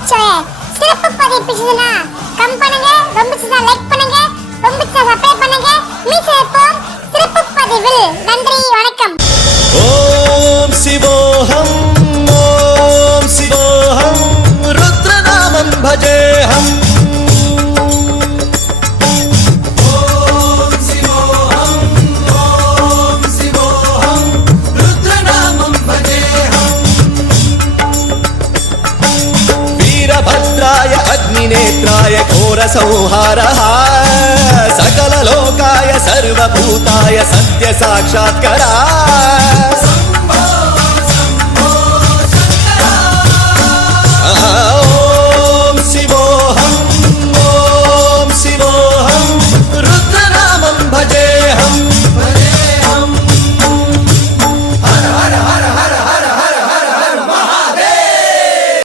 ஆரம்பிச்சவே சிறப்பு பதிவு பிடிச்சதுன்னா கம் பண்ணுங்க, ரொம்ப பிடிச்சதா லைக் பண்ணுங்க, ரொம்ப பிடிச்சதா சப்ஸ்கிரைப் பண்ணுங்க. மீட் இருப்போம் சிறப்பு பதிவில். நன்றி, வணக்கம். ஓம் சிவோஹம், ஓம் சிவோஹம், ருத்ரநாமம் பஜேஹம். भद्राय अग्निनेत्राय घोरसंहारः सकललोकाय सर्वभूताय सत्य साक्षात्करा।